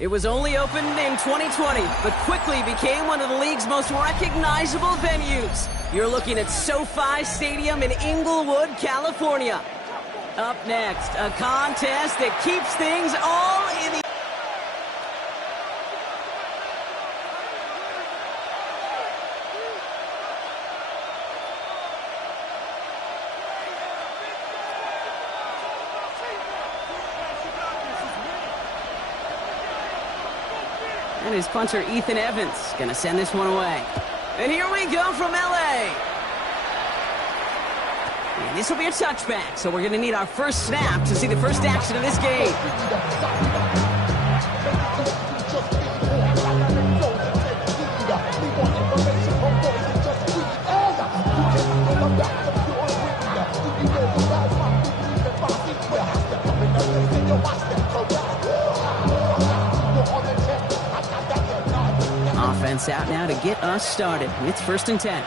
It was only opened in 2020, but quickly became one of the league's most recognizable venues. You're looking at SoFi Stadium in Inglewood, California. Up next, a contest that keeps things all in the... And his punter, Ethan Evans, going to send this one away. And here we go from L.A. And this will be a touchback, so we're going to need our first snap to see the first action of this game. Offense out now to get us started. It's 1st and 10.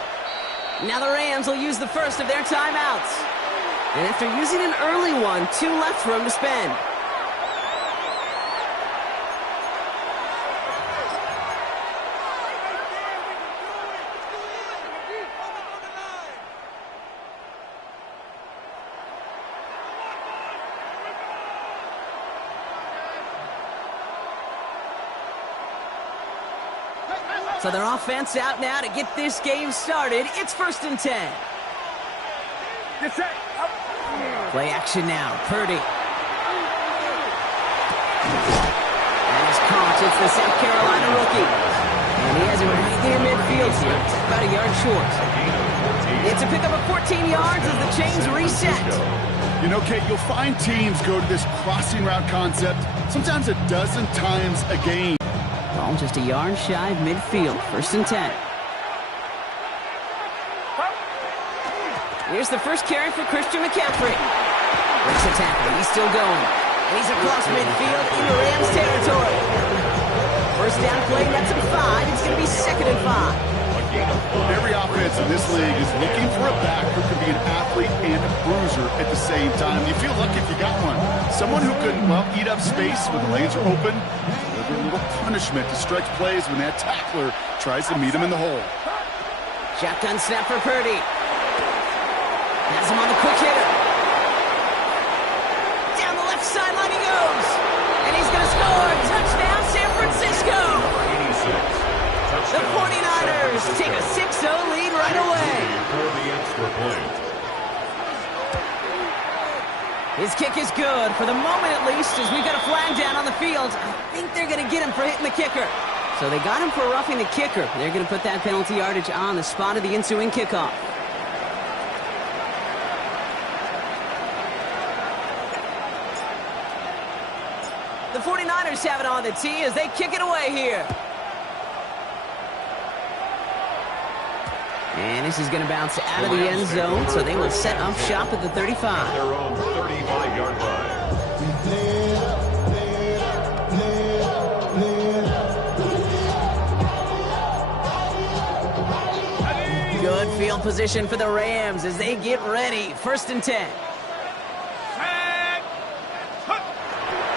Now the Rams will use the first of their timeouts. And after using an early one, 2 left for them to spend. So their offense out now to get this game started. It's 1st and 10. Play action now. Purdy. And his caught. It's the South Carolina rookie. And he has it right near midfield here. It's about a yard short. It's a pickup of 14 yards as the chains reset. You know, Kate, you'll find teams go to this crossing route concept sometimes a dozen times a game. Ball just a yard shy of midfield. 1st and 10. Here's the first carry for Christian McCaffrey. Breaks the tackle. He's still going. And he's across midfield into Rams territory. First down play, that's him 5. It's going to be 2nd and 5. Every offense in this league is looking for a back who can be an athlete and a bruiser at the same time. You feel lucky if you got one. Someone who can, well, eat up space when the lanes are open. A little punishment to stretch plays when that tackler tries to meet him in the hole. Shotgun snap for Purdy. Has him on the quick hitter. Down the left sideline he goes. And he's going to score. Touchdown, San Francisco. The 49ers take a 6-0 lead right away. His kick is good, for the moment at least, as we've got a flag down on the field. I think they're going to get him for hitting the kicker. So they got him for roughing the kicker. They're going to put that penalty yardage on the spot of the ensuing kickoff. The 49ers have it on the tee as they kick it away here. And this is going to bounce out of the end zone, so they will set up shop at the 35. Their own 35-yard line. Good field position for the Rams as they get ready. 1st and 10.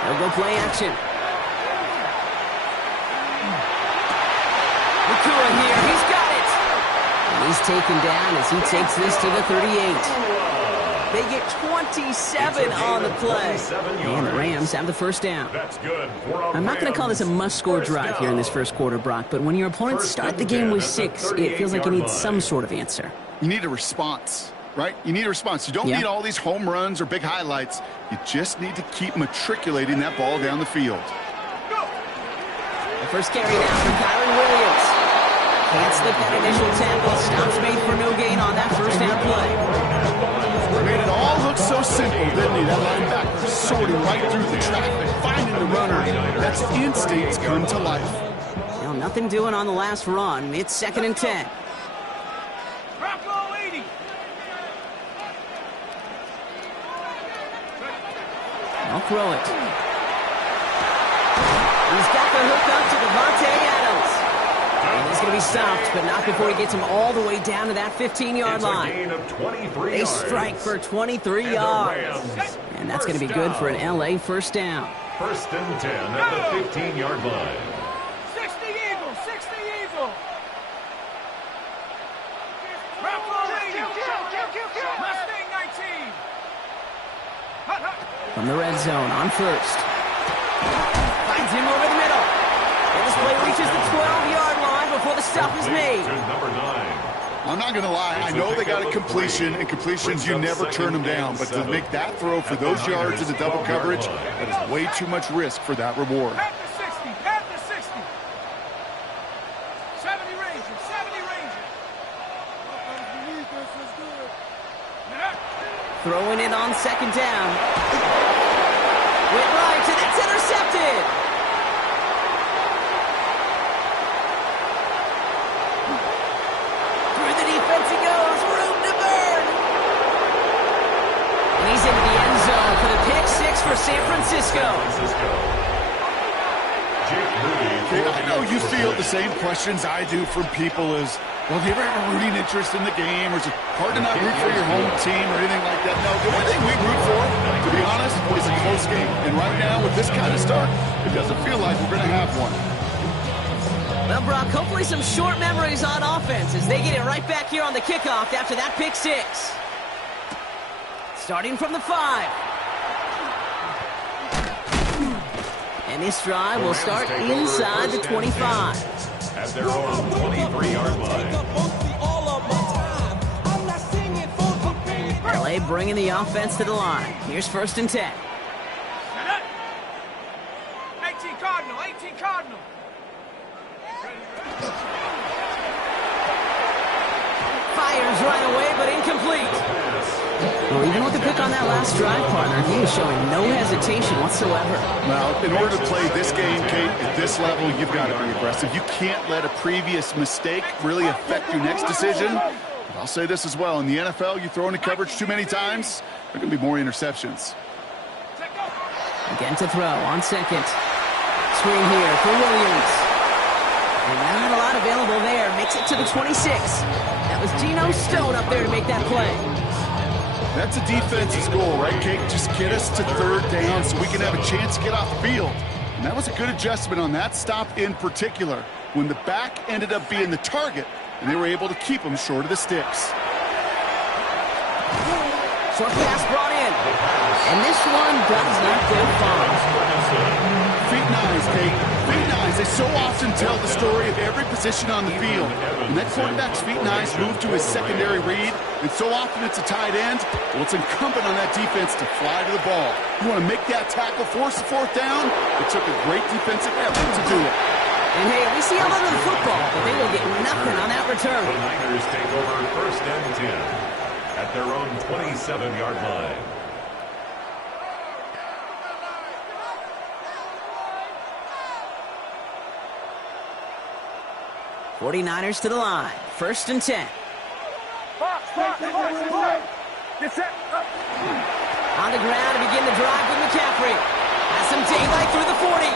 They'll go play action. Nakua here. He's got it. And he's taken down as he takes this to the 38. They get 27 on the play. And the Rams have the first down. That's good. I'm not going to call this a must-score drive here in this first quarter, Brock, but when your opponents start the game with 6, it feels like you need some sort of answer. You need a response, right? You need a response. You don't need all these home runs or big highlights. You just need to keep matriculating that ball down the field. The first carry now from Kyron Williams. Can't slip that initial tackle. Stops made for no gain on that first down play. Made it all look so simple, didn't he? That linebacker sorting right through the traffic, finding the runner. That's instincts come to life. Well, nothing doing on the last run. It's 2nd and 10. I'll throw it. He's got the hook up to Devontae Adams. And he's going to be stopped, but not before he gets him all the way down to that 15-yard line. Gain of 23 they strike for 23 yards. And that's going to be good for an L.A. first down. First and 10 at the 15-yard line. 60 Eagle, 60 Eagle. Mustang 19. From the red zone on first. Finds him over the middle. And this play reaches the 12-yard line before the stop is made. To number 9. I'm not going to lie. I know they got a completion, and completions, you never turn them down. But to make that throw for those yards in the double coverage, that is way too much risk for that reward. Pat the 60, pat the 60. 70 Ranger, 70 Ranger. Throwing it on second down. Went right, and that's intercepted. Through the defense he goes, room to burn. And he's into the end zone for the pick six for San Francisco. Jake Moody. Okay, I know you feel the same questions I do from people as, well, do you ever have a rooting interest in the game, or is it hard to not root for your home team or anything like that? No, the only thing we root for, to be honest, is a close game. And right now, with this kind of start, it doesn't feel like we're going to have one. Well, Brock, hopefully some short memories on offense as they get it right back here on the kickoff after that pick six. Starting from the 5. And this drive will start inside the 25. At their own 23-yard line. LA bringing the offense to the line. Here's first and 10. 18 Cardinal, 18 Cardinal. Fires right away, but incomplete. Well, even with the pick on that last drive, partner, he is showing no hesitation whatsoever. Well, in order to play this game, Kate, at this level, you've got to be aggressive. You can't let a previous mistake really affect your next decision. But I'll say this as well. In the NFL, you throw into coverage too many times, there can be more interceptions. Again to throw on second. Screen here for Williams. And not a lot available there. Makes it to the 26. That was Geno Stone up there to make that play. That's a defense's goal, right, Kate? Just get us to third down so we can have a chance to get off the field. And that was a good adjustment on that stop in particular, when the back ended up being the target, and they were able to keep him short of the sticks. Short pass brought in. And this one does not go far. Feet nice, Kate. Feet nice. They so often tell the story of every position on the field. And that quarterback's feet nice moved to his secondary read, and so often it's a tight end. Well, it's incumbent on that defense to fly to the ball. You want to make that tackle, force the fourth down? It took a great defensive effort to do it. And hey, we see a lot of the football, but they will get nothing on that return. The Niners take over first and 10 at their own 27-yard line. '49ers to the line. First and 10. Get set. On the ground to begin the drive with McCaffrey. Has some daylight through the 40.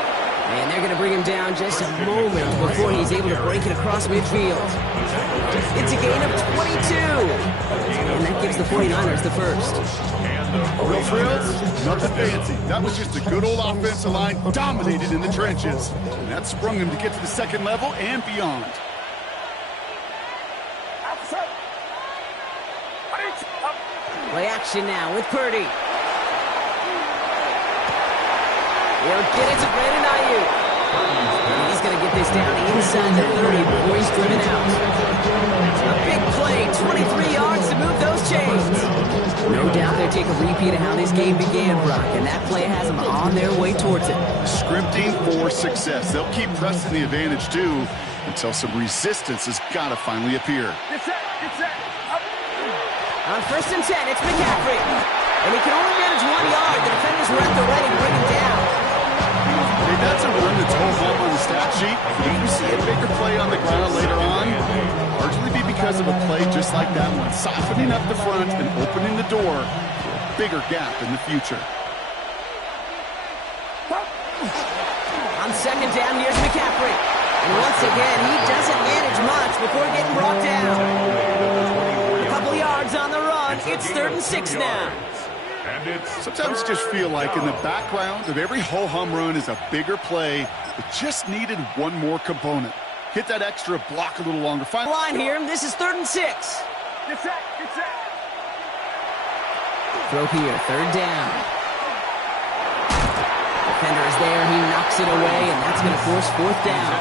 And they're going to bring him down just a moment before he's able to break it across midfield. It's a gain of 22. And that gives the 49ers the first. Real thrills? Nothing fancy. That was just a good old offensive line dominated in the trenches. And that sprung him to get to the second level and beyond. Play action now with Purdy. He'll get it to Brandon Ayuk. And he's going to get this down inside the 30 before he's driven out. A big play, 23 yards to move those chains. No doubt they take a repeat of how this game began, Brock, and that play has them on their way towards it. Scripting for success. They'll keep pressing the advantage, too, until some resistance has got to finally appear. Get set. Get set. On first and 10, it's McCaffrey. And he can only manage 1 yard. The defenders were at the ready to bring him down. Hey, that's a run that's home up on the stat sheet. If you see a bigger play on the ground later on, largely be because of a play just like that one, softening up the front and opening the door for a bigger gap in the future. On second down, here's McCaffrey. And once again, he doesn't manage much before getting brought down. A couple yards on the run. It's 3rd and 6 now. And And it's Sometimes just feel like in the background of every ho-hum run is a bigger play that just needed one more component. Hit that extra block a little longer. Final Line here. This is 3rd and 6. Get set. Get set. Throw here. 3rd down. Defender is there. He knocks it away, and that's going to force 4th down.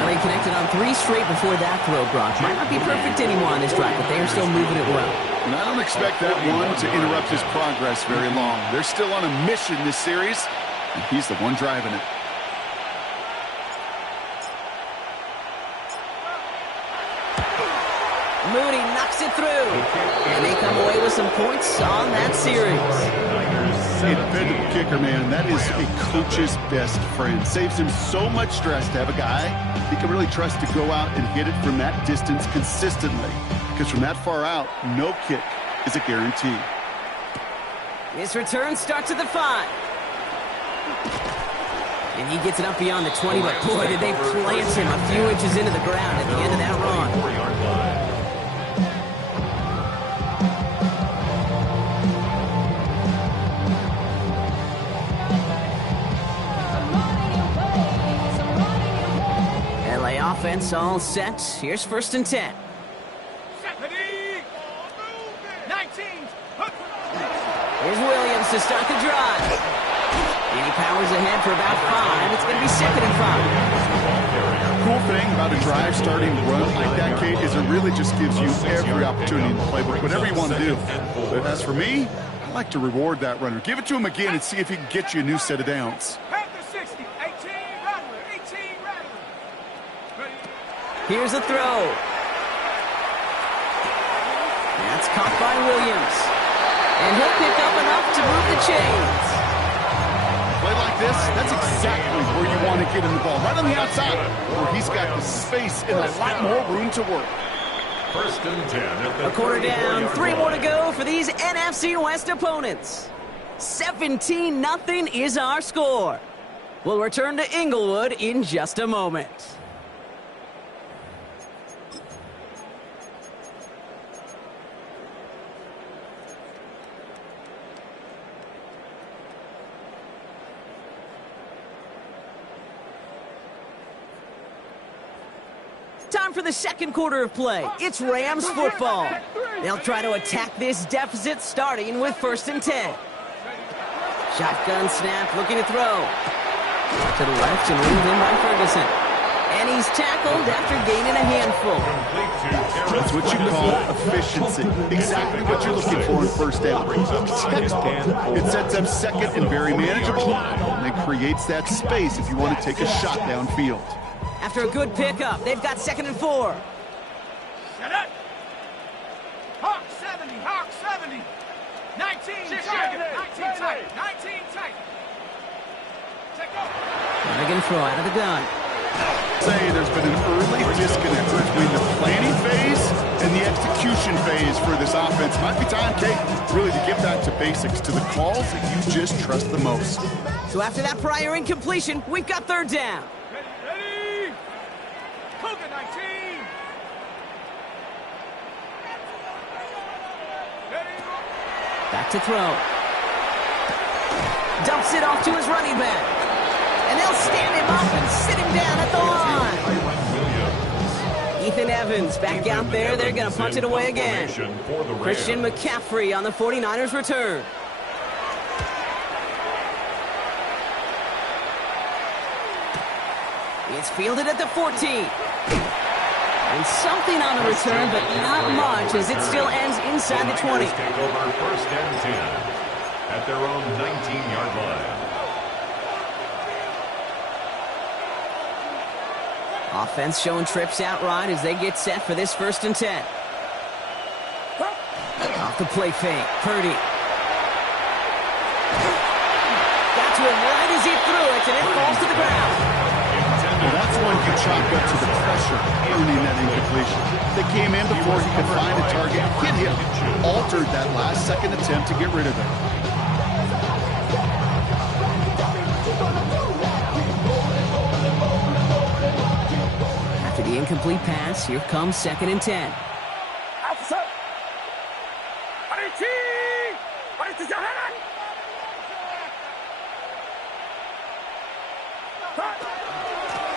Well, he connected on 3 straight before that throw, Brock. Might not be perfect anymore on this drive, but they are still moving it well. And I don't expect that one to interrupt his progress very long. They're still on a mission this series, and he's the one driving it. Mooney knocks it through, and they come away with some points on that series. A dependable kicker, man, that is a coach's best friend. Saves him so much stress to have a guy he can really trust to go out and hit it from that distance consistently. Because from that far out, no kick is a guarantee. This return starts at the 5. And he gets it up beyond the 20, but boy, did they plant him a few inches into the ground at the end of that run. 4-yard line. LA offense all set. Here's 1st and 10. 19. Here's Williams to start the drive. And he powers ahead for about 5. It's going to be 2nd and 5. Cool thing about a drive starting run like that, Kate, is it really just gives you every opportunity in the playbook, whatever you want to do. But as for me, I like to reward that runner. Give it to him again and see if he can get you a new set of downs. Panther 60. 18 Rattler. 18 Rattler. Ready. Here's a throw. That's caught by Williams. And he'll pick up enough to move the chains. Play like this, that's exactly where you want to get him the ball. Right on the outside, where he's got the space and a lot more room to work. 1st and 10. At the A quarter down, 34-yard 3 more to line. go for these NFC West opponents. 17-0 is our score. We'll return to Inglewood in just a moment. Time for the 2nd quarter of play. It's Rams football. They'll try to attack this deficit starting with 1st and 10. Shotgun snap, looking to throw. To the left and ruled in by Ferguson. And he's tackled after gaining a handful. That's what you call efficiency. Exactly what you're looking for in 1st down. Textbook. It sets up 2nd and very manageable, and it creates that space if you want to take a shot downfield. After a good pickup, they've got 2nd and 4. Set up. Hawk 70. Hawk 70. 19 target. 19 tight. 19 tight. Take off. Oregon throw out of the gun. Say there's been an early disconnect between the planning phase and the execution phase for this offense. Might be time, Kate, really to get back to basics, to the calls that you just trust the most. So after that prior incompletion, we've got 3rd down. Ready. Cougar 19. Ready. Back to throw. Dumps it off to his running back. And they'll stand him up and sit him down at the line. Ethan Evans back out there. They're going to punt it away again. Christian McCaffrey on the 49ers return. It's fielded at the 14. And something on the return, but not much, as it still ends inside the 20. Take over 1st and 10 at their own 19-yard line. Offense showing trips outright as they get set for this 1st and 10. Off the play fake, Purdy. Got to him right as he threw it, and it falls to the ground. Well, that's when you chalk up to the pressure earning that incompletion. They came in before he could find a target, hit him, altered that last-second attempt to get rid of it. After the incomplete pass, here comes 2nd and 10. Officer. 18.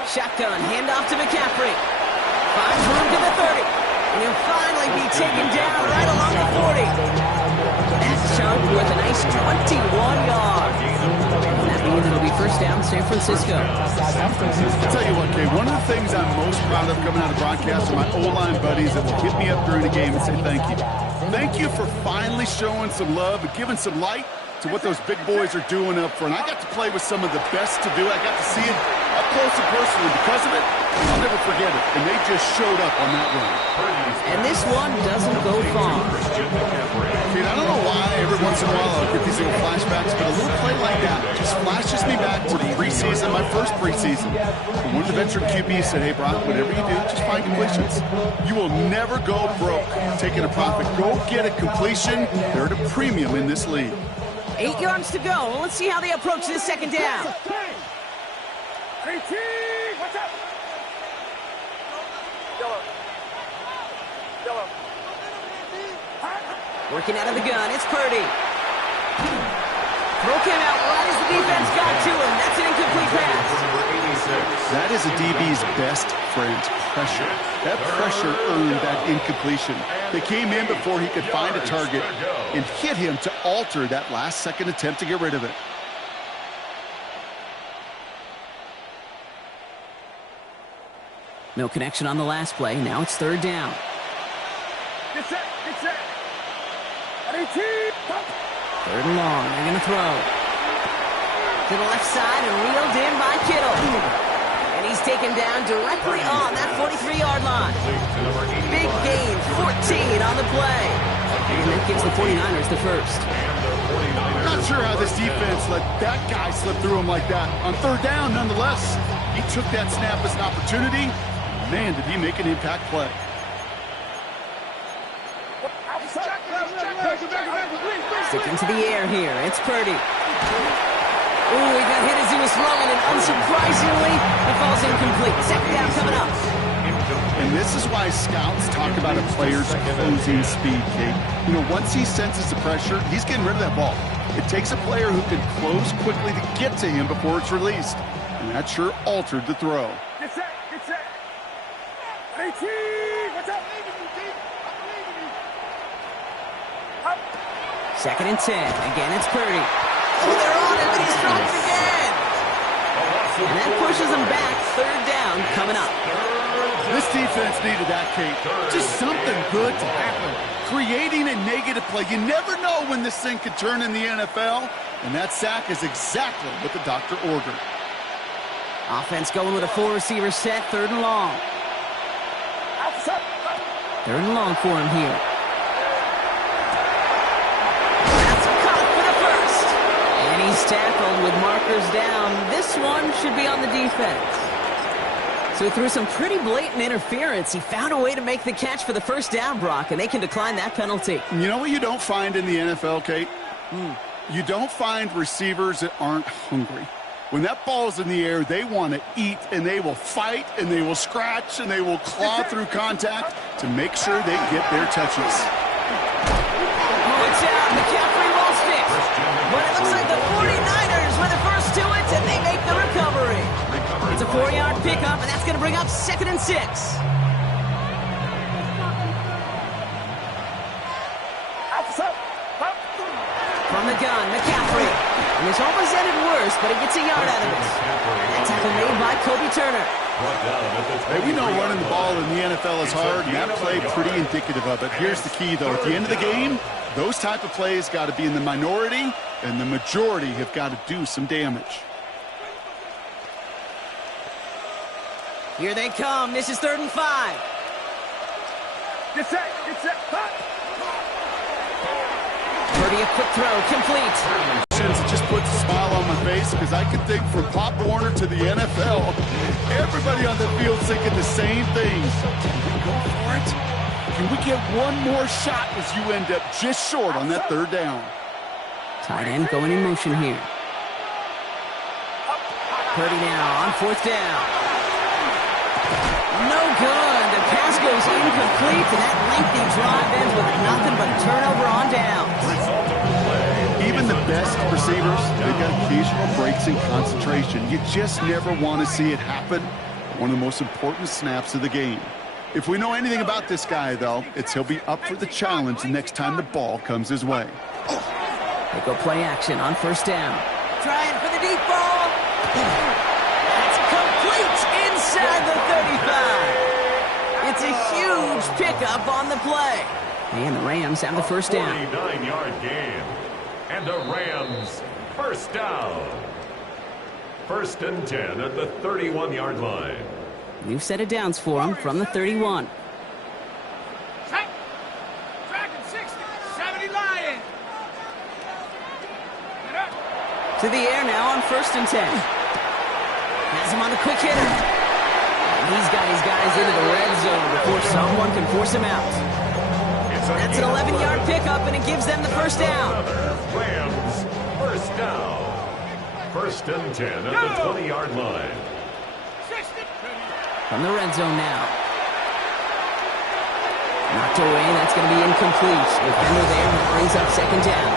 Shotgun, handoff to McCaffrey. Finds room to the 30. And he'll finally be taken down right along the 40. That chunk with a nice 21 yards. That means it'll be first down San Francisco. I'll tell you what, Kay, one of the things I'm most proud of coming out of broadcast are my O-line buddies that will hit me up during the game and say thank you. Thank you for finally showing some love and giving some light to what those big boys are doing up front. I got to play with some of the best to do it. I got to see it up close and personal. Because of it, I'll never forget it. And they just showed up on that run. And this one doesn't go far. Dude, I don't know why every once in a while I'll get these little flashbacks, but a little play like that just flashes me back to the preseason, my first preseason. And one of the veteran QBs said, hey, Brock, whatever you do, just find completions. You will never go broke taking a profit. Go get a completion. They're at a premium in this league. 8 yards to go. Let's see how they approach this second down. 18, what's up? Yellow. Working out of the gun, it's Purdy. Throw came out right as the defense got to him. That's an incomplete pass. That is a DB's best friend, pressure. That pressure earned that incompletion. They came in before he could find a target and hit him to alter that last-second attempt to get rid of it. No connection on the last play. Now it's third down. Get set. 18, Third and long. They're going to throw. To the left side and reeled in by Kittle. And he's taken down directly on that 43-yard line. Big gain, 14 on the play. And that gives the 49ers the first. I'm not sure how this defense let that guy slip through him like that. On third down, nonetheless, he took that snap as an opportunity. Man, did he make an impact play. Sticking to the air here. It's Purdy. Ooh, he got hit as he was throwing, and unsurprisingly, it falls incomplete. Second down coming up. And this is why scouts talk about a player's closing speed, Kate. You know, once he senses the pressure, he's getting rid of that ball. It takes a player who can close quickly to get to him before it's released. And that sure altered the throw. Get set. 18, what's up? Second and 10. Again, it's Purdy. Oh, they're on him, and he's dropped again. And that pushes him back. Third down coming up. This defense needed that, Kate. Just something good to happen. Creating a negative play. You never know when this thing could turn in the NFL. And that sack is exactly what the doctor ordered. Offense going with a 4-receiver set. Third and long. Third and long for him here. That's caught for the first. And he's tackled with markers down. This one should be on the defense. So through some pretty blatant interference, he found a way to make the catch for the first down, Brock, and they can decline that penalty. You know what you don't find in the NFL, Kate? You don't find receivers that aren't hungry. When that ball's in the air, they want to eat, and they will fight, and they will scratch, and they will claw through contact to make sure they get their touches. Oh, it's out. McCaffrey lost it. But it looks like the 49ers were the first to it, and they make the recovery. It's a 4-yard pickup, and that's going to bring up 2nd and 6. From the gun, McCaffrey. And this almost ended worse, but he gets a yard out of it. That tackle made by Kobe Turner. Hey, we know running the ball in the NFL is hard, and that play pretty indicative of it. Here's the key, though. At the end of the game, those type of plays got to be in the minority, and the majority have got to do some damage. Here they come. This is 3rd and 5. Get set. Purdy, a quick throw, complete. It just puts a smile on my face because I can think from Pop Warner to the NFL, everybody on the field thinking the same thing. Can we go for it? Can we get one more shot as you end up just short on that 3rd down? Tight end going in motion here. Purdy now on 4th down. No good. The pass goes incomplete, and that lengthy drive ends with nothing but a turnover on down. Even even the best receivers, they've got occasional breaks in concentration. You just never want to see it happen. One of the most important snaps of the game. If we know anything about this guy, though, it's he'll be up for the challenge the next time the ball comes his way. They go play action on first down. Trying for the deep ball. That's complete inside the 35. It's a huge pickup on the play. And the Rams have the first down. 49-yard gain. And the Rams first down. First and 10 at the 31-yard line. New set of downs for him from the 31. Set. Dragon 60. 70 Lion. Get up. To the air now on first and 10. Has him on the quick hitter. And he's got his guys into the red zone before someone can force him out. That's an 11-yard pickup, and it gives them the first down. Rams first down. First and 10 at the 20-yard line. 60. From the red zone now. Knocked away, that's going to be incomplete. Defender there, that brings up second down.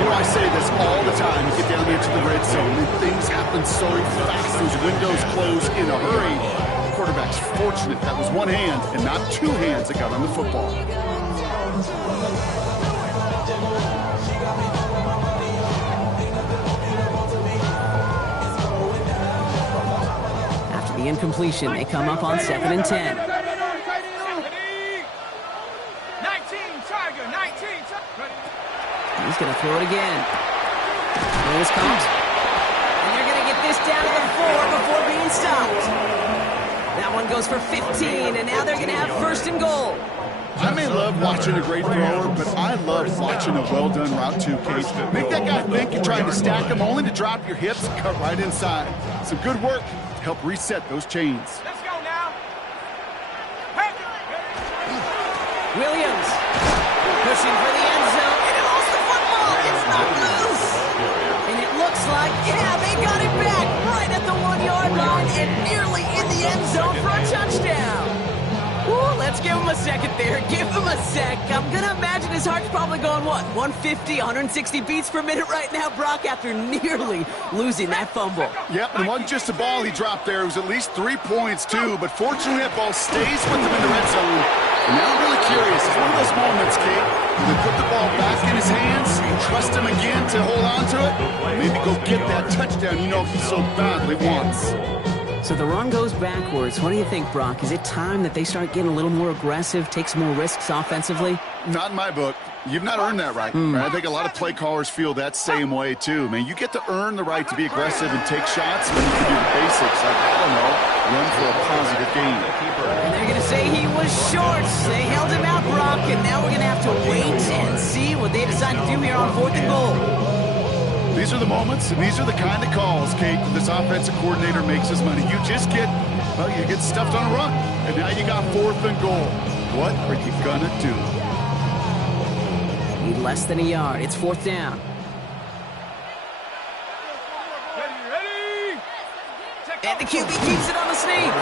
You know, I say this all the time. You get down into the red zone, and things happen so fast. Those windows close in a hurry. The quarterback's fortunate that was one hand and not two hands that got on the football. After the incompletion, they come up on second and 10. 19 Tiger. 19 Tiger. He's going to throw it again. Notice comes. And they're going to get this down to the 4 before being stopped. That one goes for 15, and now they're going to have first and goal. I may love watching a great thrower, but I love watching a well-done route too, Case. Make that guy think you're trying to stack him, only to drop your hips and cut right inside. Some good work to help reset those chains. Let's go now. Hey. Williams pushing for the end zone, and he lost the football. It's not loose. And it looks like, yeah, they got it back right at the 1-yard line and nearly in the end zone for a touchdown. Ooh, let's give him a second there. Give him a sec. I'm going to imagine his heart's probably going, what, 150, 160 beats per minute right now, Brock, after nearly losing that fumble. Yep, and it wasn't just a ball he dropped there. It was at least 3 points, too. But fortunately, that ball stays with him in the red zone. And now I'm really curious. It's one of those moments, Kate, where they put the ball back in his hands, trust him again to hold on to it, and maybe go get that touchdown you know he so badly wants. So the run goes backwards. What do you think, Brock? Is it time that they start getting a little more aggressive, take some more risks offensively? Not in my book. You've not earned that right. I think a lot of play callers feel that same way, too. Man, you get to earn the right to be aggressive and take shots when you can do the basics. Like, I don't know, run for a positive gain. And they're going to say he was short. They held him out, Brock, and now we're going to have to wait and see what they decide to do here on 4th and goal. These are the moments, and these are the kind of calls, Kate, this offensive coordinator makes his money. You just get, well, you get stuffed on a run, and now you got 4th and goal. What are you going to do? Need less than a yard. It's 4th down. Ready. And the QB keeps it on the sneak.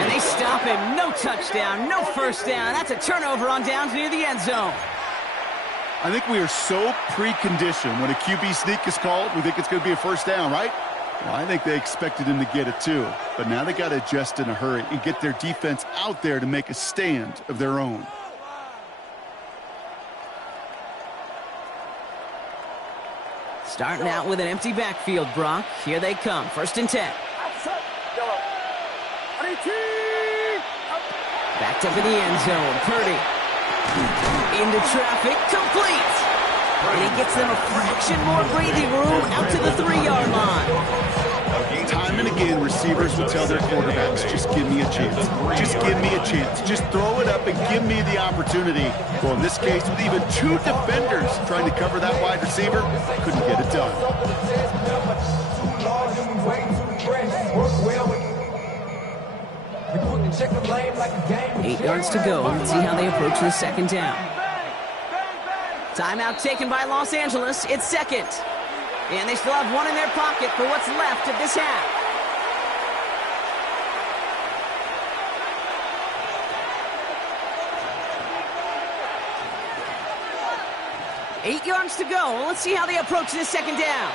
And they stop him. No touchdown, no first down. That's a turnover on downs near the end zone. I think we are so preconditioned when a QB sneak is called, we think it's going to be a first down, right? Well, I think they expected him to get it too. But now they got to adjust in a hurry and get their defense out there to make a stand of their own. Starting out with an empty backfield, Brock. Here they come. 1st and 10. Backed up in the end zone. Purdy. Into traffic. Complete. And he gets them a fraction more breathing room out to the 3-yard line. Time and again, receivers will tell their quarterbacks, just give me a chance. Just give me a chance. Just throw it up and give me the opportunity. Well, in this case, with even 2 defenders trying to cover that wide receiver, couldn't get it done. 8 yards to go. Let's see how they approach the 2nd down. Timeout taken by Los Angeles. It's 2nd. And they still have 1 in their pocket for what's left of this half. 8 yards to go. Let's see how they approach this second down.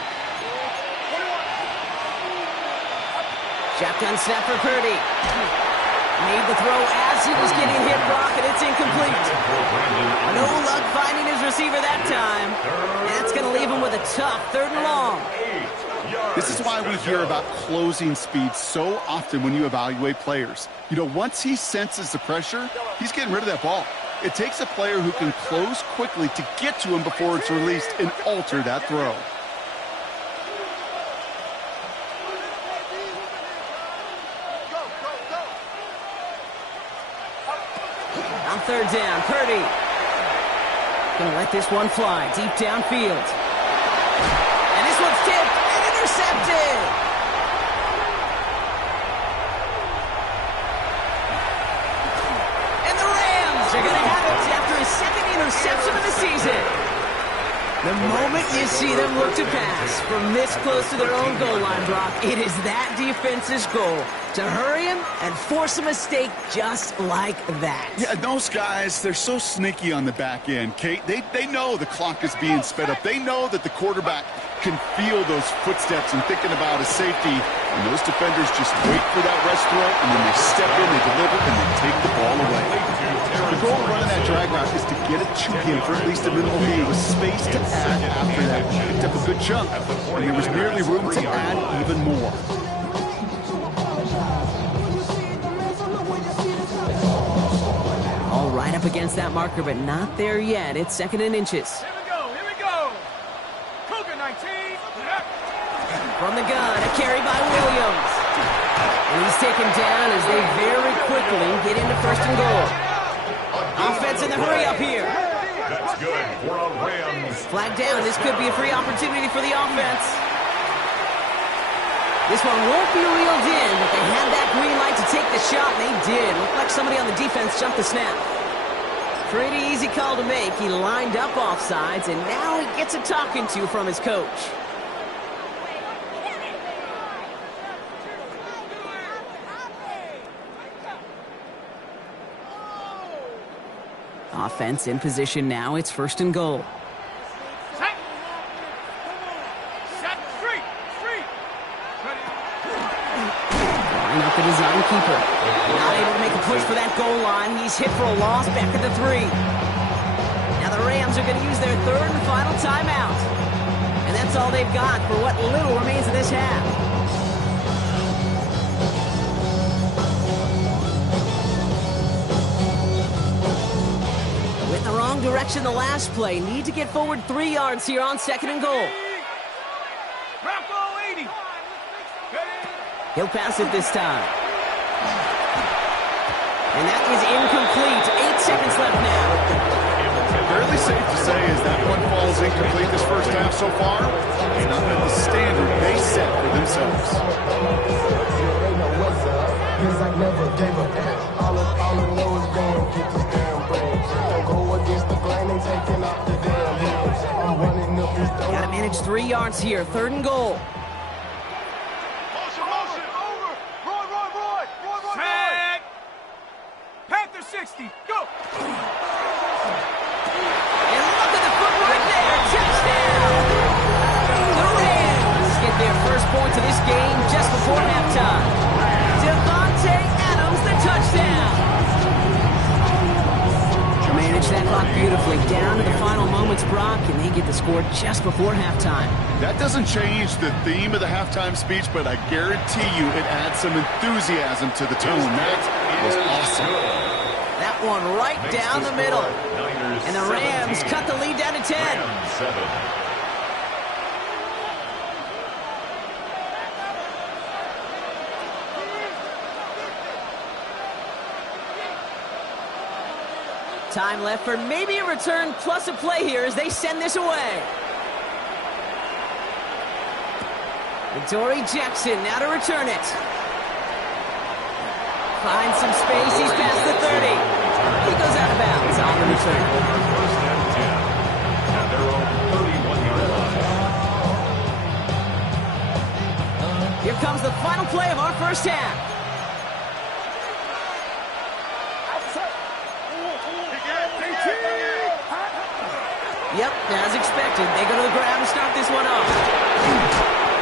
Shotgun snap for Purdy. Made the throw as he was getting hit, Brock, and it's incomplete. No luck finding his receiver that time. That's going to leave him with a tough 3rd and long. This is why we hear about closing speed so often when you evaluate players. You know, once he senses the pressure, he's getting rid of that ball. It takes a player who can close quickly to get to him before it's released and alter that throw. On 3rd down, Purdy. Gonna let this one fly deep downfield. And this one's tipped and intercepted. And the Rams are gonna have it after his 2nd interception of the season. The moment you see them look to pass from this close to their own goal line, Brock, it is that defense's goal to hurry him and force a mistake just like that. Yeah, those guys, they're so sneaky on the back end, Kate. They know the clock is being sped up. They know that the quarterback can feel those footsteps and thinking about his safety. And those defenders just wait for that rush throw, and then they step in, they deliver, and they take the ball away. The goal of running that drag route is to get it to him for at least a minimal gain with space to add after that. Picked up a good chunk, and there was nearly room to add even more. All right up against that marker, but not there yet. It's 2nd and inches. Here we go. Cougar 19. From the gun, a carry by Williams. And he's taken down as they very quickly get into 1st and goal. Offense in the hurry up here. That's good for a Rams. Flag down. This could be a free opportunity for the offense. This one won't be reeled in, but they had that green light to take the shot, and they did. Looked like somebody on the defense jumped the snap. Pretty easy call to make. He lined up offsides, and now he gets a talking to from his coach. Offense in position now. It's 1st and goal. Set. Street. Line up the design keeper. Not able to make a push for that goal line. He's hit for a loss back at the 3. Now the Rams are going to use their 3rd and final timeout. And that's all they've got for what little remains of this half. The wrong direction the last play. Need to get forward 3 yards here on 2nd and goal. Bronco 80. He'll pass it this time. And that is incomplete. 8 seconds left now. Fairly safe to say as that one falls incomplete this first half so far. It's not been the standard they set for themselves. Got to manage 3 yards here. 3rd and goal. Motion, over. Roy. Set. Panther 60, go. And look at the footwork there. Touchdown. The Rams get their first points of this game just before halftime. Devontae Adams, the touchdown. Manage that clock beautifully down to the final moments, Brock, and they get the score just before halftime. That doesn't change the theme of the halftime speech, but I guarantee you it adds some enthusiasm to the tone. That was awesome. That one right down the middle. And the Rams cut the lead down to 10. Rams 7. Time left for maybe a return plus a play here as they send this away. Dory Jackson now to return it. Finds some space. He's past the 30. He goes out of bounds on the return. 1st and 10 at their own 31-yard line. Here comes the final play of our first half. Yep, As expected, they go to the ground to start this one off.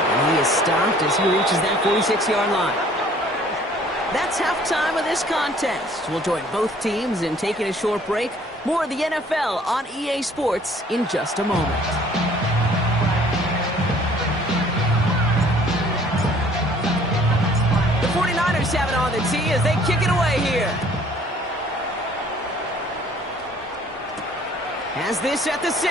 And he is stopped as he reaches that 46-yard line. That's halftime of this contest. We'll join both teams in taking a short break. More of the NFL on EA Sports in just a moment. The 49ers have it on the tee as they kick it away here. Has this at the 6.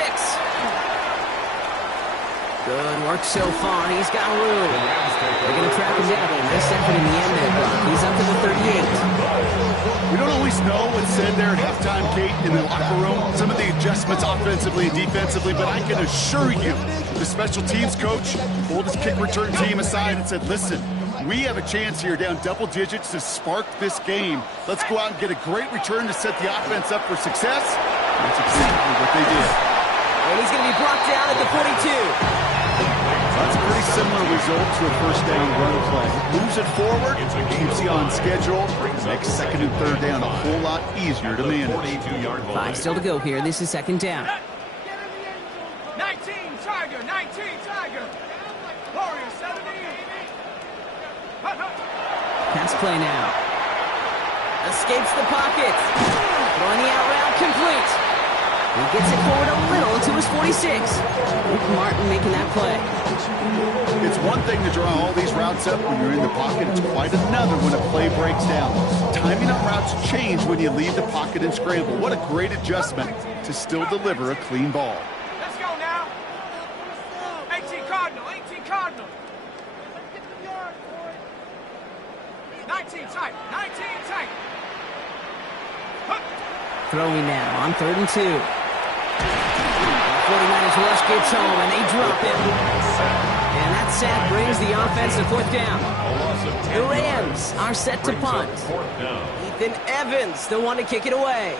Good work so far. He's got room. They're going to trap him down. Nice effort in the end there, Brock. He's up to the 38. We don't always know what's said there at halftime, Kate, in the locker room. Some of the adjustments offensively and defensively, but I can assure you, the special teams coach pulled his kick return team aside and said, listen, we have a chance here down double digits to spark this game. Let's go out and get a great return to set the offense up for success. That's exactly what they did. And he's going to be brought down at the 42. That's a pretty similar result to a first down run play. Moves it forward, keeps you on schedule, makes second and third down a whole lot easier to manage. 5 still to go here. This is second down. 19 Tiger, 19 Tiger. Warriors 17. Pass play now. Escapes the pocket. Throwing the out route complete. He gets it forward a little to his 46. Luke Martin making that play. It's one thing to draw all these routes up when you're in the pocket. It's quite another when a play breaks down. Timing on routes change when you leave the pocket and scramble. What a great adjustment to still deliver a clean ball. Let's go now. 18 Cardinal, 18 Cardinal. 19 tight, 19 tight. Throwing now on 3rd and 2. The 49ers rush gets home and they drop him. And that sack brings the offense to 4th down. The Rams are set to punt. Ethan Evans, the one to kick it away.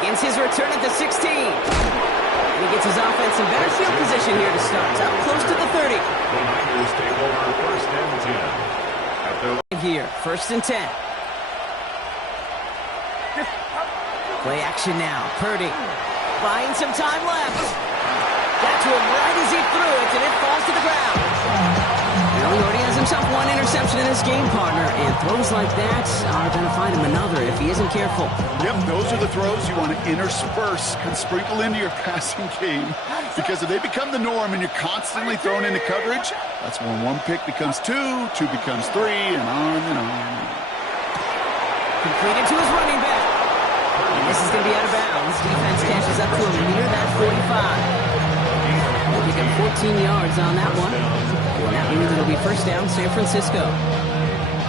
Begins his return at the 16. And he gets his offense in better field position here to start. Up close to the 30. The Niners take over 1st and 10. Here, 1st and 10. Play action now. Purdy buying some time left. Got to him right as he threw it, and it falls to the ground. Well, he already has himself one interception in this game, partner, and throws like that are going to find him another if he isn't careful. Yep, those are the throws you want to intersperse and sprinkle into your passing game, because if they become the norm and you're constantly thrown into coverage, that's when one pick becomes two, two becomes three, and on and on. Completed to his running back. And this is going to be out of bounds. Defense catches up to him near that 45. They'll pick up 14 yards on that one. And that means it'll be 1st down, San Francisco.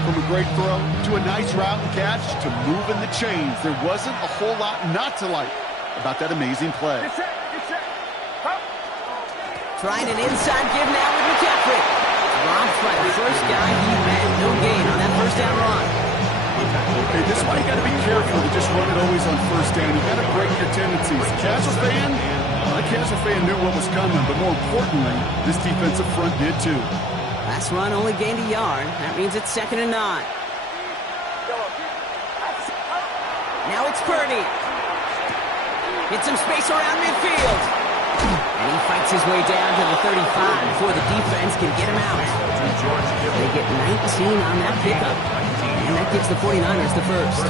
From a great throw to a nice route and catch to moving the chains, there wasn't a whole lot not to like about that amazing play. Trying an inside give now with McCaffrey. Dropped by the first guy he met. No gain on that 1st down run. Okay, this is why you got to be careful to just run it always on 1st down. You got to break your tendencies. The casual fan knew what was coming, but more importantly, this defensive front did too. Last run only gained a yard. That means it's 2nd and 9. Now it's Purdy. Get some space around midfield. And he fights his way down to the 35 before the defense can get him out. They get 19 on that pickup. And that gives the 49ers the first.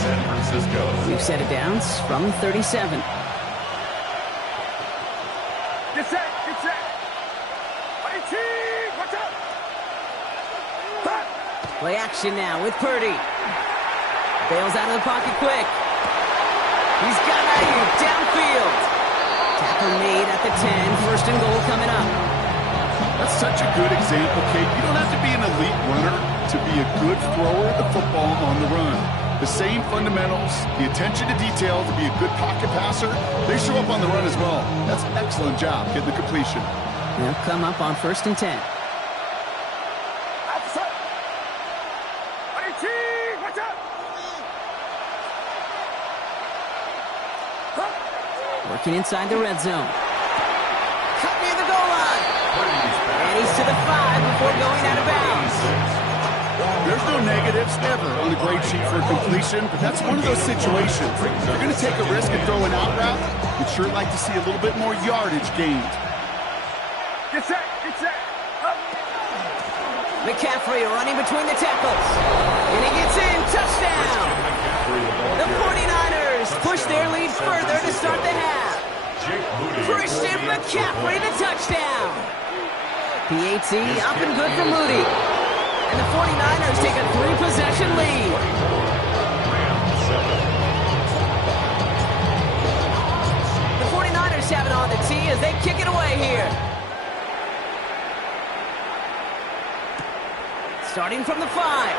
San Francisco. We've set it down from 37. Get set, get set. 18, watch out. Play action now with Purdy. Bails out of the pocket quick. He's got Ayuk downfield. Tackle made at the 10. 1st and goal coming up. That's such a good example, Kate. You don't have to be an elite runner to be a good thrower of the football on the run. The same fundamentals, the attention to detail to be a good pocket passer, they show up on the run as well. That's an excellent job getting the completion. They'll come up on 1st and 10. 18, watch out. Working inside the red zone. Cut near the goal line. And he's to the 5 before going out of bounds. There's no negatives ever on the grade sheet for a completion, but that's one of those situations. If you're going to take a risk and throw an out route, you'd sure like to see a little bit more yardage gained. Get set, get set. Up. McCaffrey running between the tackles. And he gets in. Touchdown. The 49ers push their lead further to start the half. Christian McCaffrey, the touchdown. PAT up and good for Moody. And the 49ers take a 3-possession lead. The 49ers have it on the tee as they kick it away here. Starting from the 5.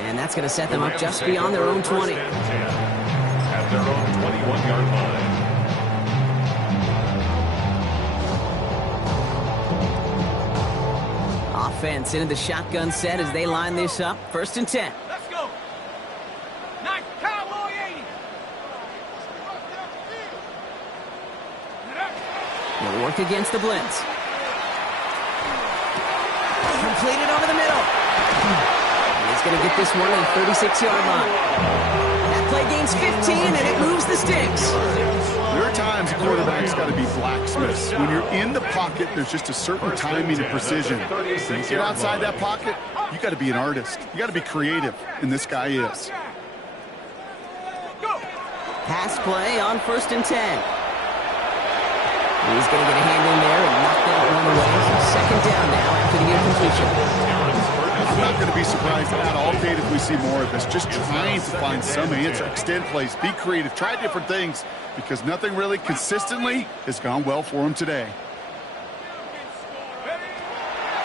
And that's going to set them up just beyond their own 20. At their own 21-yard line. Offense into the shotgun set as they line this up. 1st and 10. Let's go. Nice cowboy 80. They'll work against the blitz. Completed over the middle. And he's going to get this one at the 36-yard line. That play gains 15, and it moves the sticks. There are times quarterbacks got to be blacksmiths. When you're in the pocket, there's just a certain timing and precision. When you get outside that pocket, you got to be an artist. You got to be creative, and this guy is. Pass play on 1st and 10. He's going to get a hand in there and knock that one away. So 2nd down now after the incompletion. I'm not going to be surprised at all, Kate, if we see more of this. Just trying to find some answer, extend plays, be creative, try different things, because nothing really consistently has gone well for him today.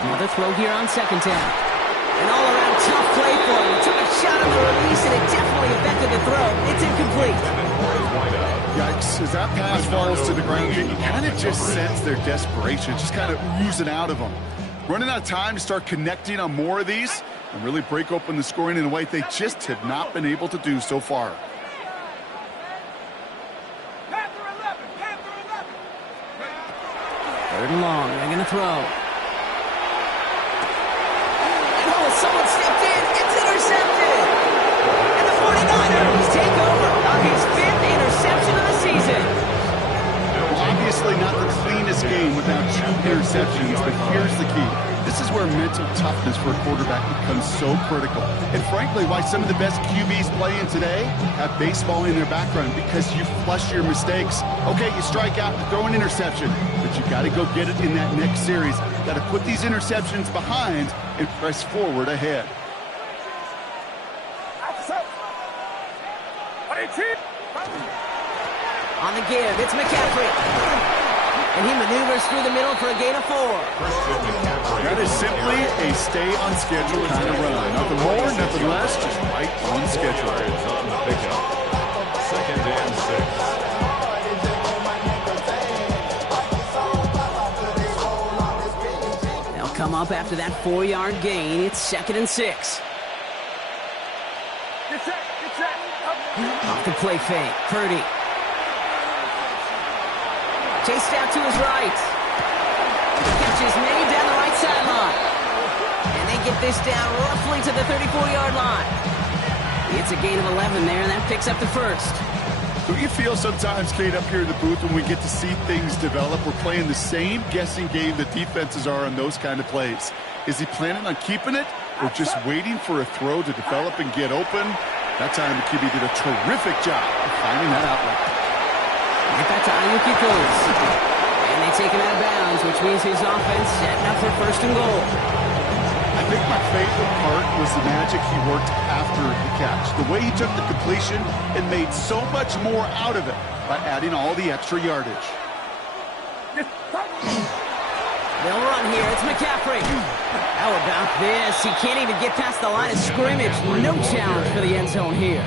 Another throw here on 2nd down. An all-around tough play for him. He took a shot on the release, and it definitely affected the throw. It's incomplete. Yikes. As that pass falls to the ground, you kind of just sense their desperation, just kind of oozing out of them. Running out of time to start connecting on more of these and really break open the scoring in a way they just have not been able to do so far. Panther 11, Panther 11. 3rd and long. They're going to throw. Oh, someone stepped in. It's intercepted. And the 49ers take over on his 5th interception of the season. Obviously not the cleanest game without 2 interceptions, but here's the key. This is where mental toughness for a quarterback becomes so critical. And frankly, why some of the best QBs playing today have baseball in their background, because you flush your mistakes. Okay, you strike out, you throw an interception, but you got to go get it in that next series. Got to put these interceptions behind and press forward ahead. On the give, it's McCaffrey. And he maneuvers through the middle for a gain of 4. That is simply a stay on schedule kind of run. Nothing more, nothing less, just right on schedule. On the pickup. 2nd and 6. They'll come up after that 4-yard gain. It's 2nd and 6. Get set, get set. Up. Off the play fake, Purdy. Chased out to his right. Catch is made down the right sideline. And they get this down roughly to the 34-yard line. It's a gain of 11 there, and that picks up the 1st. Do you feel sometimes, Kate, up here in the booth when we get to see things develop, we're playing the same guessing game that defenses are on those kind of plays? Is he planning on keeping it or just waiting for a throw to develop and get open? That time the QB did a terrific job of finding that outlet. Right back to Ayuk he goes. And they take him out of bounds, which means his offense setting up for 1st and goal. I think my favorite part was the magic he worked after the catch. The way he took the completion and made so much more out of it by adding all the extra yardage. They'll run here. It's McCaffrey. How about this? He can't even get past the line of scrimmage. No challenge for the end zone here.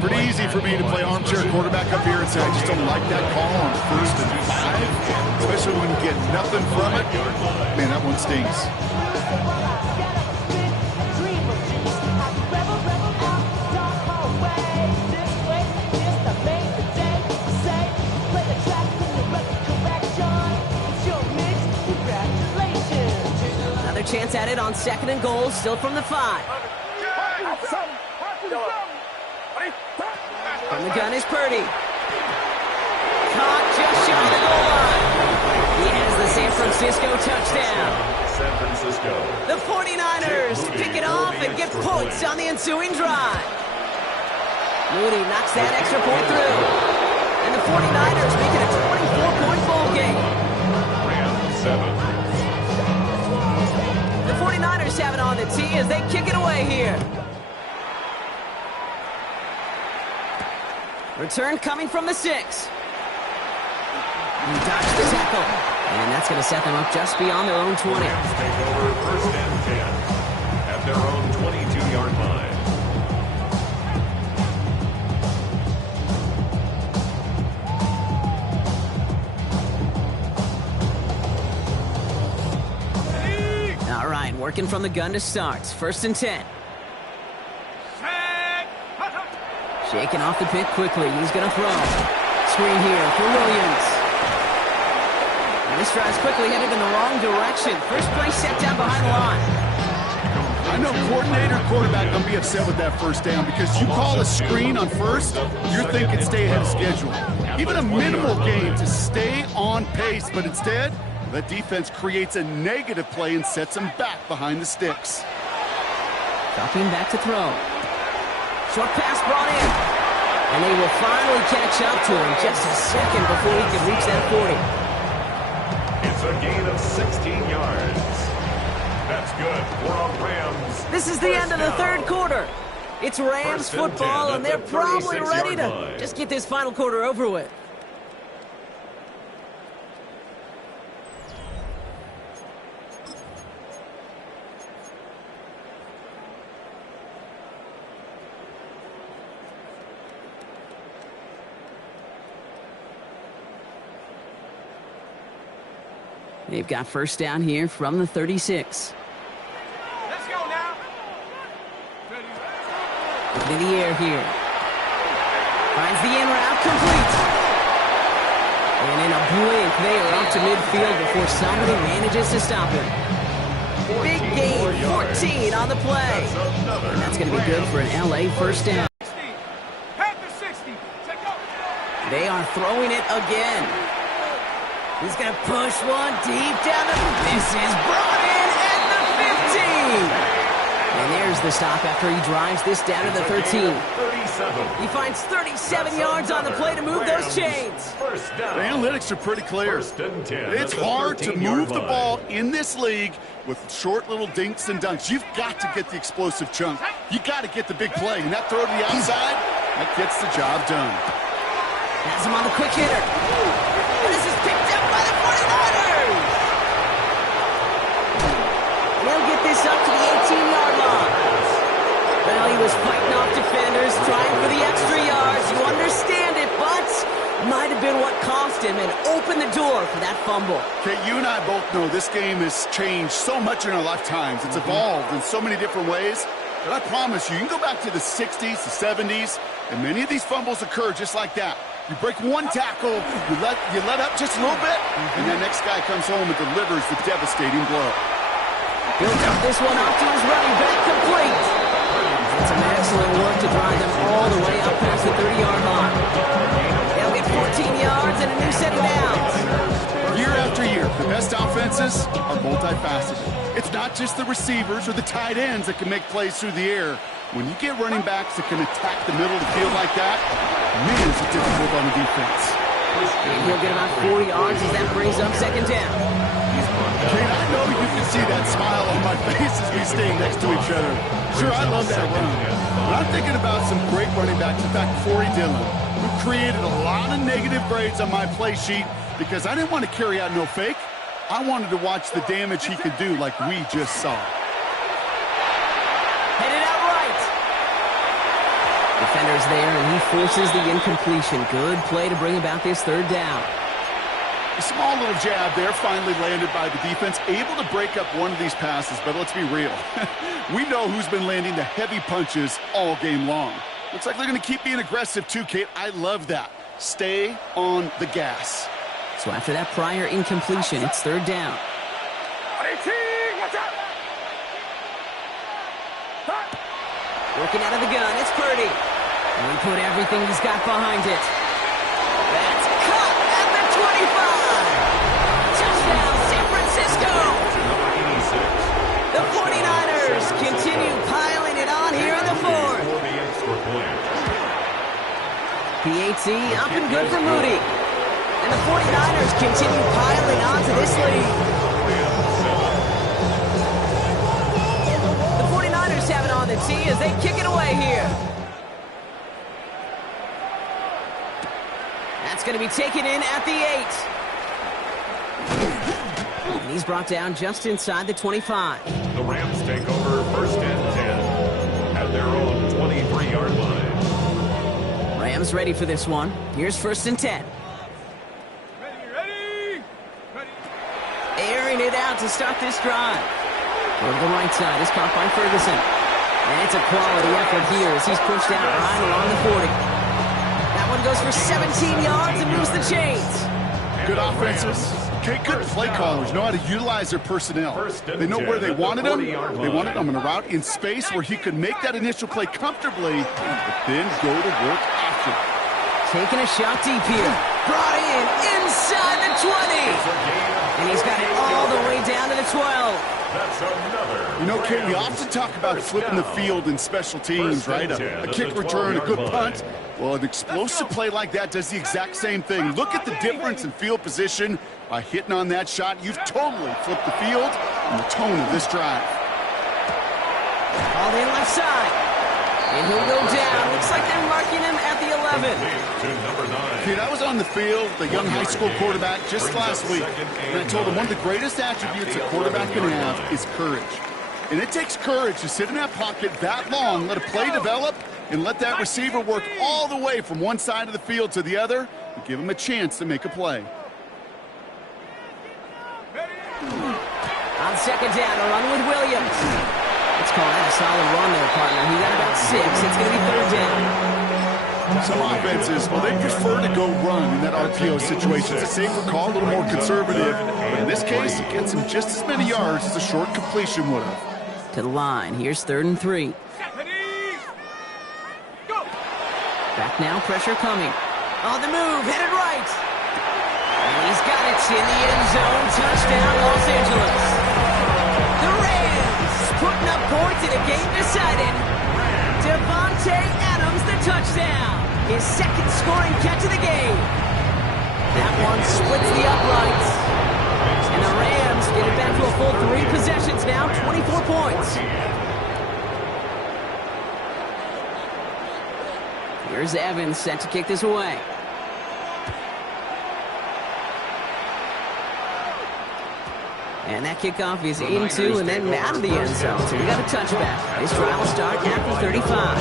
Pretty easy for me to play armchair quarterback up here and say I just don't like that call on 1st and 5, especially when you get nothing from it. Man, that one stings. chance at it on 2nd and goal, still from the 5. From the gun is Purdy. Caught just shy of the goal line. He has the San Francisco touchdown. San Francisco. The 49ers pick it off and get points on the ensuing drive. Moody knocks that extra point through. And the 49ers make it a 24-point ball game. Rams 7. The 49ers have it on the tee as they kick it away here. Return coming from the 6. He dodged the tackle. And that's going to set them up just beyond their own 20. Rams take over 1st and 10 at their own 22-yard line. All right, working from the gun to start. 1st and 10. Shaking off the pick quickly. He's going to throw. Screen here for Williams. And this drive's quickly headed in the wrong direction. First play set down behind the line. I know coordinator, quarterback going to be upset with that first down because you call a screen on first, you're thinking stay ahead of schedule. Even a minimal gain to stay on pace, but instead, the defense creates a negative play and sets them back behind the sticks. Dropping back to throw. Short pass brought in. And they will finally catch up to him just a second before he can reach that 40. It's a gain of 16 yards. That's good for a Rams. This is the end of the 3rd quarter. It's Rams football, and they're probably ready to just get this final quarter over with. They've got first down here from the 36. Let's go now. Into the air here. Finds the in route complete. And in a blink, they are up to midfield before somebody manages to stop him. Big gain, 14 on the play. And that's going to be good for an LA first down. 60. Panther 60. Check out. They are throwing it again. He's going to push one deep down the... This is brought in at the 15. And there's the stop after he drives this down to the 13. He finds 37 yards on the play to move those chains. The analytics are pretty clear. It's hard to move the ball in this league with short little dinks and dunks. You've got to get the explosive chunk. You got to get the big play. And that throw to the outside, that gets the job done. Has him on the quick hitter. And this is picked up by the 49ers. They'll get this up to the 18-yard line. Well, he was fighting off defenders, trying for the extra yards. You understand it, but might have been what cost him and opened the door for that fumble. Okay, you and I both know this game has changed so much in our lifetimes. It's evolved in so many different ways. But I promise you can go back to the 60s, the 70s, and many of these fumbles occur just like that. You break one tackle, you let up just a little bit, and the next guy comes home and delivers the devastating blow. He'll dump this one off to his running back, complete. And some excellent work to drive them all the way up past the 30-yard line. They'll get 14 yards and a new set of downs. Year after year, the best offenses are multifaceted. It's not just the receivers or the tight ends that can make plays through the air. When you get running backs that can attack the middle of the field like that, man, is it difficult on the defense. And he'll get about 40 yards as that brings up second down. Kane, I know you can see that smile on my face as we stay next to each other. Sure, I love that run. But I'm thinking about some great running backs. In fact, Corey Dillon, who created a lot of negative grades on my play sheet because I didn't want to carry out no fake. I wanted to watch the damage he could do like we just saw. Headed out right. Defender's there, and he forces the incompletion. Good play to bring about this third down. A small little jab there finally landed by the defense, able to break up one of these passes, but let's be real. We know who's been landing the heavy punches all game long. Looks like they're going to keep being aggressive too, Kate. I love that. Stay on the gas. So after that prior incompletion, it's third down. 18, watch out! Working out of the gun, it's Purdy. And he put everything he's got behind it. That's caught at the 25. Touchdown, San Francisco. The 49ers continue piling it on here in the fourth. PAT up and good for Moody. And the 49ers continue piling on to this lead. The 49ers have it on the tee as they kick it away here. That's going to be taken in at the 8. And he's brought down just inside the 25. The Rams take over 1st and 10 at their own 23-yard line. Rams ready for this one. Here's 1st and 10. Ready. Airing it out to start this drive. Over the right side is caught by Ferguson. And it's a quality effort here as he's pushed out right along the 40. That one goes for 17 yards and moves the chains. Good offenses. Okay, good play callers know how to utilize their personnel. They know where they wanted him. They wanted him on a route in space where he could make that initial play comfortably, but then go to work after. Taking a shot deep here. Brought in inside the 20. And he's got it all the way down to the 12. That's another. You know, Ken, we often talk about flipping the field in special teams, right? A kick return, a good punt. Well, an explosive play like that does the exact same thing. Look at the difference in field position. By hitting on that shot, you've totally flipped the field and the tone of this drive. All in left side. And he'll go down. Looks like they're marking him at the 11. Kid, I was on the field, the young high school quarterback, just last week. And I told him one of the greatest attributes a quarterback can have is courage. And it takes courage to sit in that pocket that long, let a play develop, and let that receiver work all the way from one side of the field to the other, and give him a chance to make a play. On 2nd down, a run with Williams. Let's call that a solid run there, partner. He got about 6. It's going to be 3rd down. Some offenses, well, they prefer to go run in that RPO situation. It's a safer call, a little more conservative. But in this case, it gets him just as many yards as a short completion would have. To the line. Here's 3rd and 3. Go. Back now, pressure coming. On the move, headed right. And he's got it in the end zone. Touchdown, Los Angeles. The Rams putting up points in a game decided. Devontae Adams, the touchdown. His 2nd scoring catch of the game. That one splits the uprights. And the Rams get it back to a full 3 possessions now, 24 points. Here's Evans set to kick this away. And that kickoff is into and then out of the end zone. So we got a touchback. This drive will start after 35.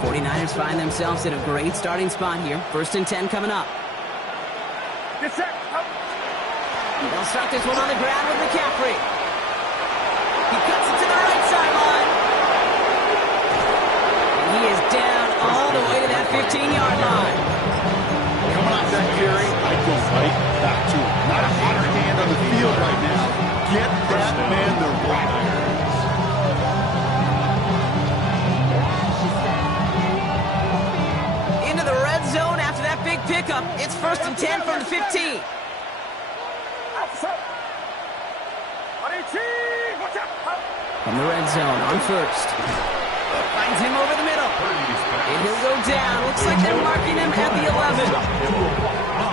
49ers find themselves in a great starting spot here. 1st and 10 coming up. Get set. They'll start this one on the ground with McCaffrey. He cuts it to the right sideline. And he is down all the way to that 15-yard line. Coming off that carry, I go right back to him. Not a hotter hand on the field right now. Get that man the rock. Into the red zone after that big pickup. It's 1st and 10 from the 15. From the red zone on 1st. Finds him over the middle. And he'll go down. Looks like they're marking him at the 11.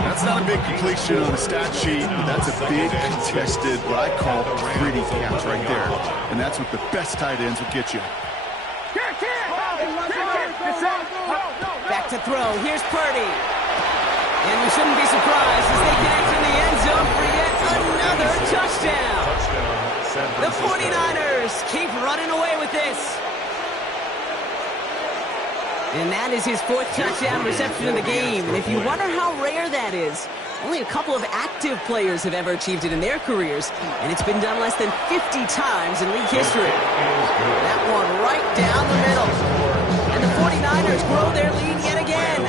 That's not a big completion on the stat sheet, but that's a big contested, what I call pretty catch right there. And that's what the best tight ends will get you. Back to throw. Here's Purdy. And we shouldn't be surprised as they connect in the end zone for yet another touchdown. The 49ers keep running away with this. And that is his 4th touchdown reception of the game. And if you wonder how rare that is, only a couple of active players have ever achieved it in their careers, and it's been done less than 50 times in league history. That one right down the middle. And the 49ers grow their lead yet again.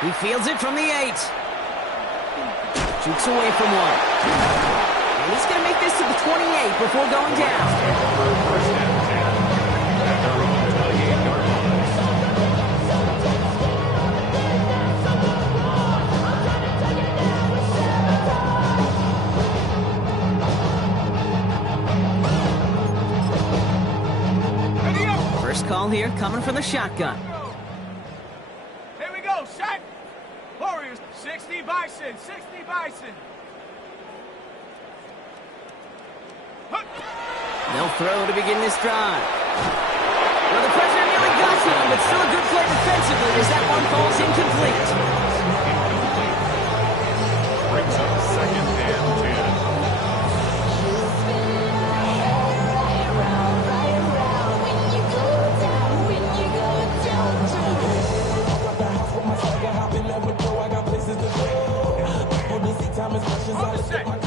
He fields it from the 8. Jukes away from one. And he's going to make this to the 28 before going down. First and 10 at their own 28-yard line. Ready up. First call here coming from the shotgun. Here we go, set. Warriors, 60 Bison, 60 Bison. Huh. They'll throw to begin this drive. Well, the pressure nearly got to him, but still a good play defensively as that one falls incomplete. Brings up second and 10.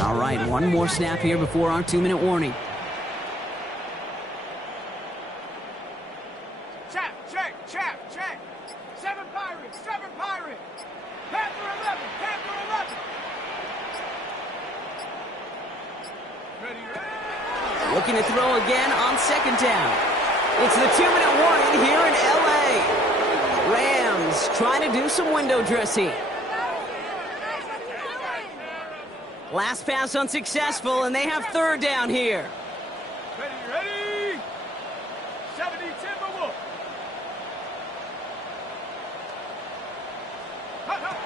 All right, one more snap here before our 2-minute warning. Chap, check, chap, check. 7 Pirates, 7 Pirates. Panther 11, Panther 11. Ready, ready. Looking to throw again on second down. It's the 2-minute warning here in L.A. Rams trying to do some window dressing. Last pass unsuccessful, and they have third down here. Ready, ready. 70 Timberwolf. Hut, hut.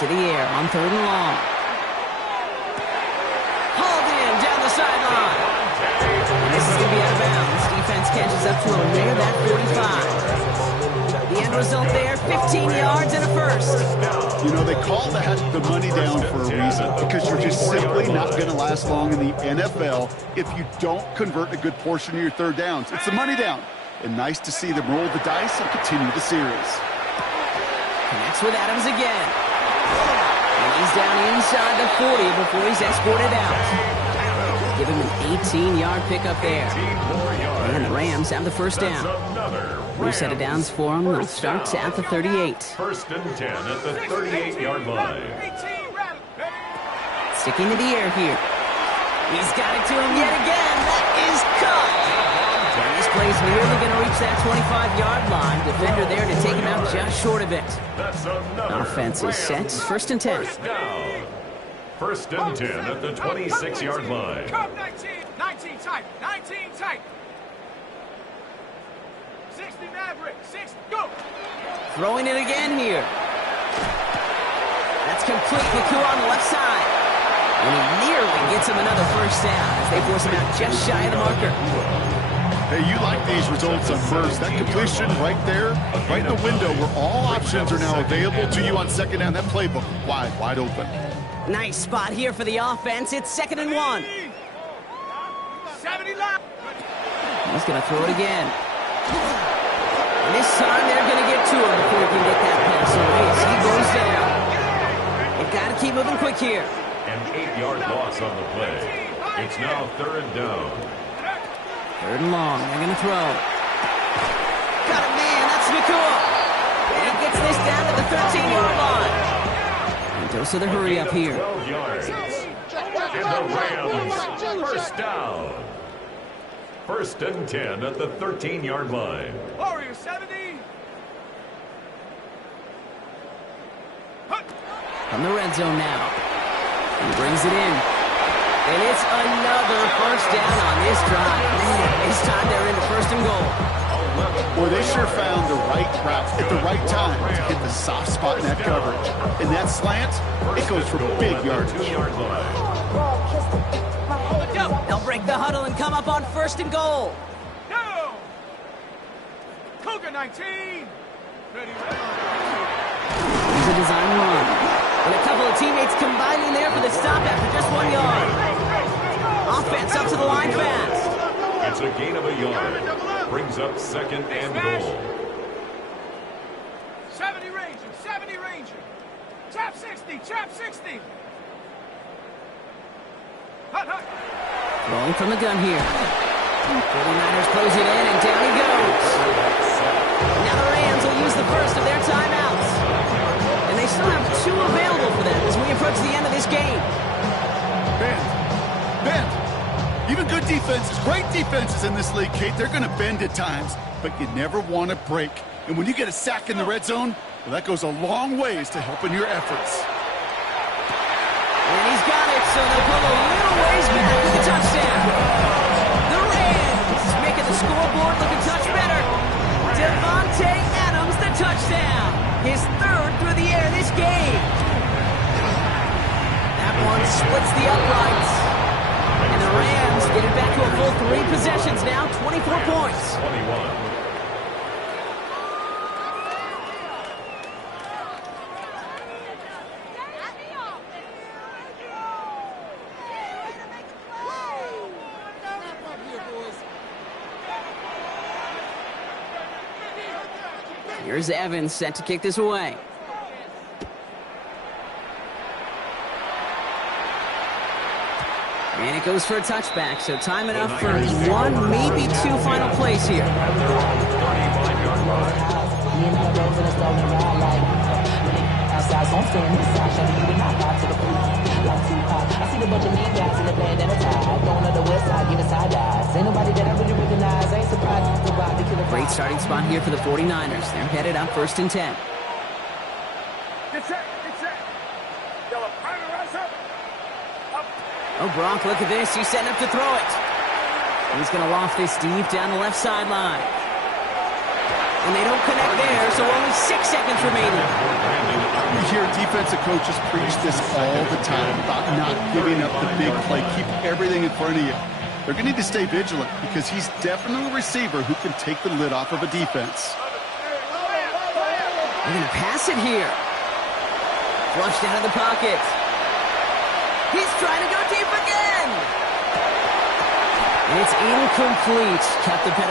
To the air on third and long. Hauled in down the sideline. This is going to be out of bounds. Defense catches up to him near that 45. The end result there, 15 yards and a first. You know, they call that the money down for a reason, because you're just simply not going to last long in the NFL if you don't convert a good portion of your third downs. It's the money down. And nice to see them roll the dice and continue the series. Connects with Adams again. And he's down inside the 40 before he's escorted out. Give him an 18-yard pickup there. And the Rams have the first down. New set of downs for them. They'll start at the 38. First and 10 at the 38-yard line. 18 rattle. Sticking to the air here. He's got it to him yet again. That is caught. And this play's nearly going to reach that 25-yard line. Defender there to take him out just short of it. That's another Offense is set. Rams First and 10. First down. First and 10 at the 26-yard line. Come 19, 19 tight, 19 tight. 60 Maverick, 6, go. Throwing it again here. That's complete. Naku on the left side. And he nearly gets him another first down as they force him out just shy of the marker. Hey, you like these results on first. That completion right there, right in the window where all options are now available to you on second down. That playbook wide open. Nice spot here for the offense. It's 2nd and 1. 70 line. He's going to throw it again. And this time they're going to get to him before he can get that pass away. As he goes down. They've got to keep moving quick here. An 8-yard loss on the play. It's now third down. Third and long. They're going to throw. Got it, man. That's Nakua. And he gets this down to the 13-yard line. And dose of the hurry up here. 12 yards. And the Rams first down. First and 10 at the 13-yard line. Warrior 70. Hut. From the red zone now. He brings it in. And it's another first down on this drive. Man, this time they're into first and goal. Boy, they sure found the right route at the right time to hit the soft spot in that coverage. And that slant, it goes for big yardage. 2-yard line. They'll break the huddle and come up on first and goal. No. Cougar 19. Ready, ready. Here's a design run. And a couple of teammates combining there for the stop after just 1 yard. Offense up to the line fast. It's a gain of a yard. Brings up second and goal. 70 Ranger, 70 Ranger. Trap 60, trap 60. Hut, hut. Rolling from the gun here. 49ers close it in, and down he goes. Now the Rams will use the first of their timeouts. And great defenses in this league, Kate. They're going to bend at times, but you never want to break. And when you get a sack in the red zone, well, that goes a long ways to helping your efforts. And he's got it, so they'll pull a little ways back with the touchdown. The Rams making the scoreboard looking much better. Devontae Adams, the touchdown. His third through the air this game. That one splits the uprights. And the Rams get it back to a full 3 possessions now, 24 points. 21. Here's Evans set to kick this away. And it goes for a touchback, so time enough for 1, maybe 2 final plays here. Great starting spot here for the 49ers. They're headed up 1st and 10. Get set, get set. Yellow, primary riser. Up. Oh, Brock, look at this. He's setting up to throw it. He's going to loft this deep down the left sideline. And they don't connect there, so only 6 seconds remaining. You hear defensive coaches preach this all the time about not giving up the big play. Keep everything in front of you. They're going to need to stay vigilant because he's definitely a receiver who can take the lid off of a defense. They're going to pass it here. Flushed out of the pocket. He's trying to go deep again. And it's incomplete. Kept the penalty.